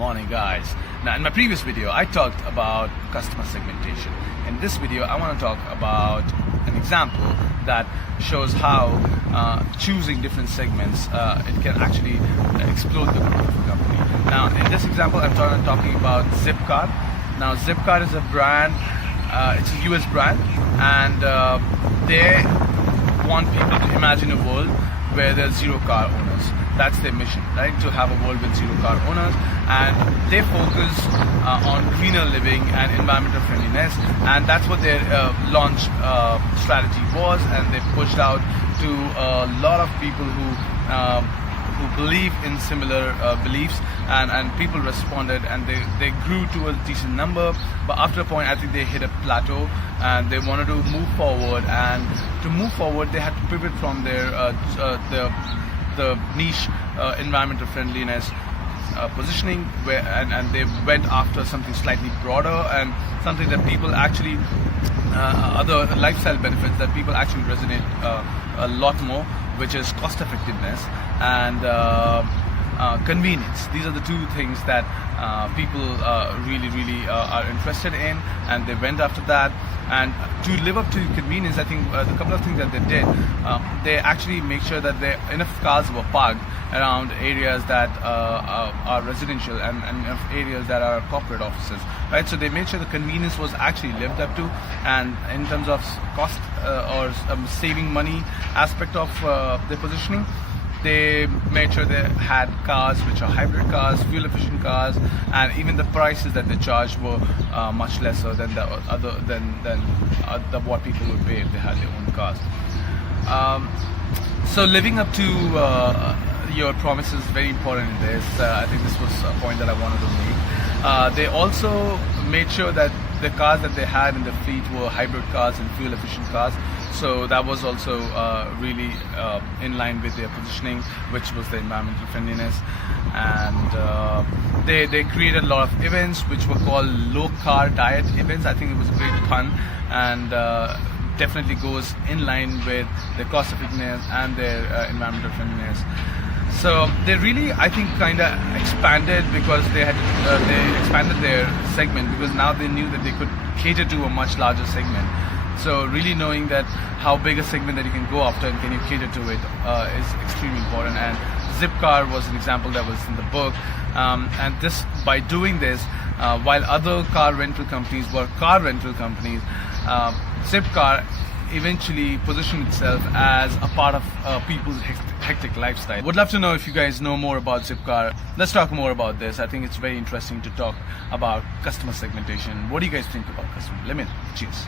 Morning guys. Now in my previous video I talked about customer segmentation. In this video I want to talk about an example that shows how choosing different segments it can actually explode the growth of a company. Now in this example I'm talking about Zipcar. Now Zipcar is a brand, it's a US brand, and they want people to imagine a world where there's zero car owners. That's their mission, right? To have a world with zero car owners, and they focus on greener living and environmental friendliness, and that's what their launch strategy was. And they pushed out to a lot of people who believe in similar beliefs, and people responded, and they grew to a decent number. But after a point, I think they hit a plateau, and they wanted to move forward. And to move forward, they had to pivot from their the niche environmental friendliness positioning, and they went after something slightly broader and something that people actually other lifestyle benefits that people actually resonate a lot more, which is cost effectiveness and convenience. These are the two things that people really are interested in, and they went after that. And to live up to convenience, I think the couple of things that they did, they actually make sure that enough cars were parked around areas that are residential and enough areas that are corporate offices, right? So they made sure the convenience was actually lived up to, and in terms of cost or saving money aspect of their positioning, they made sure they had cars which are hybrid cars, fuel efficient cars, and even the prices that they charged were much lesser than what people would pay if they had their own cars. So living up to your promises is very important in this. I think this was a point that I wanted to make. They also made sure that the cars that they had in the fleet were hybrid cars and fuel efficient cars. So that was also really in line with their positioning, which was the environmental friendliness. And they created a lot of events which were called low car diet events. I think it was a great fun, and definitely goes in line with their cost effectiveness and their environmental friendliness. So they really, I think, kind of expanded because they expanded their segment, because now they knew that they could cater to a much larger segment. So really knowing that how big a segment that you can go after and can you cater to it is extremely important. And Zipcar was an example that was in the book. And this, by doing this, while other car rental companies were car rental companies, Zipcar eventually positioned itself as a part of people's hectic lifestyle. Would love to know if you guys know more about Zipcar. Let's talk more about this. I think it's very interesting to talk about customer segmentation. What do you guys think about customer? Let me know. Cheers.